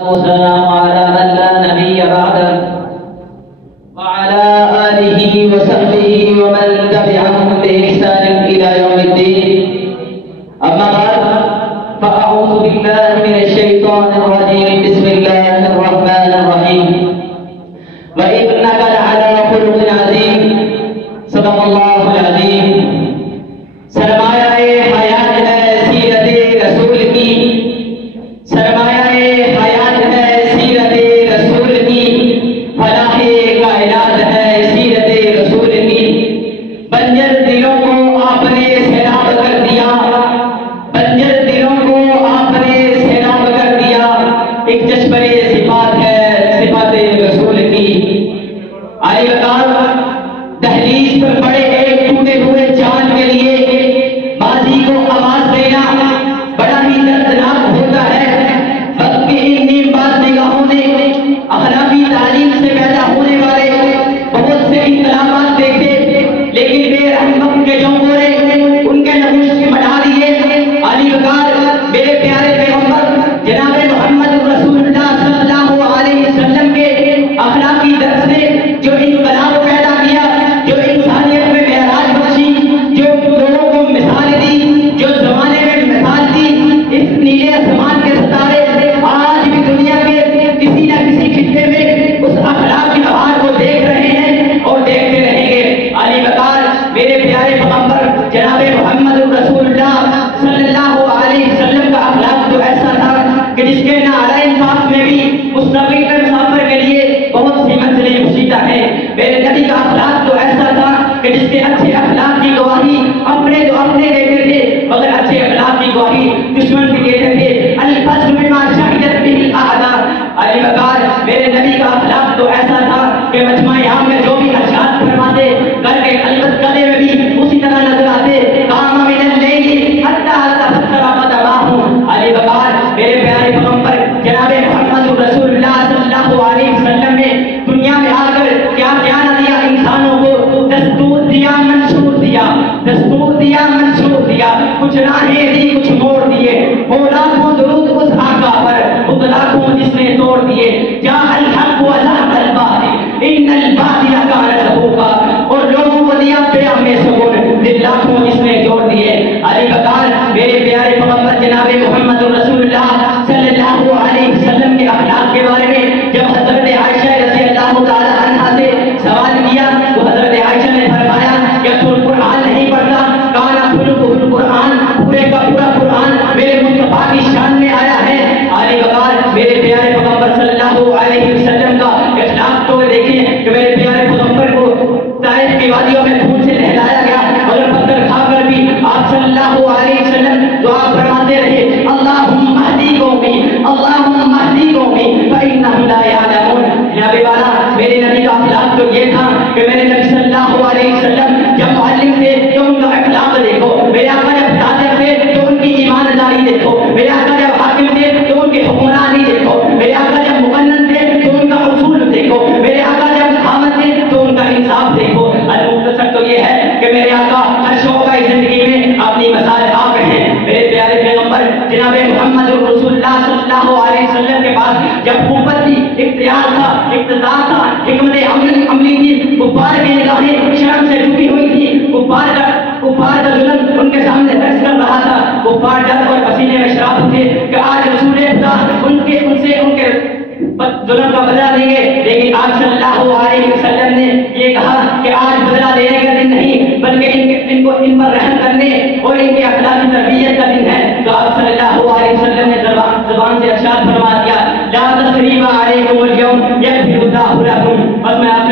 والسلام على من لا نبي بعده وعلى آله وصحبه ومن تبعهم بإحسان إلى يوم الدين. أما بعد فأعوذ بالله من الشيطان الرجيم. بسم الله الرحمن الرحيم. وإنك لعلى خلق عظيم. صدق الله العظيم. سرمایہ حیات ہے سیرت رسول کی، سرمایہ حیات ہے سیرت رسول کی، فلاح کائنات ہے سیرت رسول کی. بنجر دلوں کو آپ نے سیراب کر دیا، بنجر دلوں کو آپ نے سیراب کر دیا. ایک چشمہ صفات ہے صفات رسول کی. آئی وقار دہلیز پر پڑے ایک ٹوٹے ہوئے چاند کے لیے بازی کو آواز دینا بڑا ہی دردناک ہوتا ہے. وقت کی ان نیم باز نگاہوں نے اخلاقی تعلیم سے پیدا ہونے والے بہت سے انقلابات دیکھے، لیکن بے رحم وقت کے جونگورے ان کے نقوش مٹا دیے. علی وقار میرے پیارے پیغمبر جناب محمد رسول اللہ صلی اللہ علیہ وسلم کے اخلاقی درس نے جو انقلاب پیدا کیا، جو انسانیت میں معراج بخشی، جو لوگوں کو مثال دی، جو زمانے میں مثال دی، اس نیلے آسمان کے ستارے آج بھی دنیا کے کسی نہ کسی خطے میں اس اخلاق کی بہار کو دیکھ رہے ہیں اور دیکھتے رہیں گے. علی وقار میرے پیارے پیغمبر جناب محمد رسول اللہ صلی اللہ علیہ وسلم کا اخلاق تو ایسا تھا کہ جس کے نعلین پاک میں بھی اس نبی کے مسافر کے لیے بہت سی منزلیں پوشیدہ ہیں. میرے نبی کا اخلاق تو ایسا تھا کہ جس کے اچھے اخلاق کی گواہی اپنے تو اپنے دیتے تھے، مگر اچھے اخلاق کی گواہی دشمن بھی دیتے تھے. الفضل بما شہدت به الاعداء. علی وقار میرے نبی کا اخلاق تو ایسا تھا کہ مجمع یہاں میں جو بھی ارشاد فرماتے کر کے البت گلے میں بھی اسی طرح نظر آتے. قام من اللیل حتی تفکر قدماہ. علی وقار میرے پیارے پیغمبر جناب محمد رسول اللہ صلی اللہ علیہ وسلم نے دنیا میں آ کر کیا کیا نہ دیا انسانوں کو. دستور دیا منشور دیا، دستور دیا منشور دیا، کچھ راہیں دی کچھ موڑ دیے. وہ لاکھوں درود اس آقا پر، خود لاکھوں جس نے توڑ دیے. جاء الحق وزهق الباطل ان الباطل كان زهوقا. اور لوگوں کو دیا پیام میں سکون، دل لاکھوں جس نے جوڑ دیے. علی وقار میرے پیارے پیغمبر جناب محمد رسول اللہ صلی اللہ علیہ وسلم کے اخلاق کے بارے میں جب حضرت عائشہ رضی اللہ تعالی عنہا سے سوال کیا تو حضرت عائشہ نے فرمایا کہ تو قرآن نہیں پڑھتا؟ کانا خلقہ القرآن، پورے کا پورا قرآن میرے مصطفیٰ کی شان میں آیا ہے. علی وقار میرے پیارے پیغمبر صلی اللہ علیہ وسلم کا اخلاق تو دیکھیں کہ میرے پیارے پیغمبر کو طائف کی وادیوں میں خون سے نہلایا گیا، مگر پتھر کھا کر بھی آپ صلی اللہ علیہ وسلم دعا فرماتے رہے اللہم اہدی قومی، اللہم اہدی قومی فإنہم لا یعلمون. جناب والا میرے نبی کا اخلاق تو یہ تھا کہ میرے نبی صلی اللہ علیہ وسلم جب معلم تھے تو ان کا اخلاق دیکھو، میرے آقا جب صادق تھے تو ان کی ایمانداری دیکھو، میرے آقا جب حاکم تھے تو ان کی حکمرانی دیکھو، میرے آقا جب مقنن تھے تو ان کا اصول دیکھو، میرے آقا جب حامد تھے تو ان کا انصاف دیکھو. المختصر تو یہ ہے کہ میرے آقا ہر شعبہ زندگی میں اپنی مثال آپ ہیں. میرے پیارے پیغمبر جناب محمد رسول اللہ صلی اللہ علیہ وسلم کے پاس جب قوت تھی، اختیار تھا، اقتدار تھا، حکمت عملی تھی، کفار کی نگاہیں شرم سے جھکی ہوئی تھی، کفار کا ظلم ان کے سامنے درس کر رہا تھا. کفار ڈر اور پسینے میں شراب تھے کہ آج رسول خدا ان کے ظلم کا بدلہ دیں گے. لیکن آپ صلی اللہ علیہ وسلم نے یہ کہا کہ آج بدلہ لینے کا دن نہیں بلکہ ان پر رحم کرنے اور ان کے اخلاقی تربیت کا دن ہے. تو آپ صلی اللہ علیہ وسلم نے زبان سے ارشاد فرما دیا لا تثریب علیکم اليوم یغفر اللہ لکم. بس میں آپ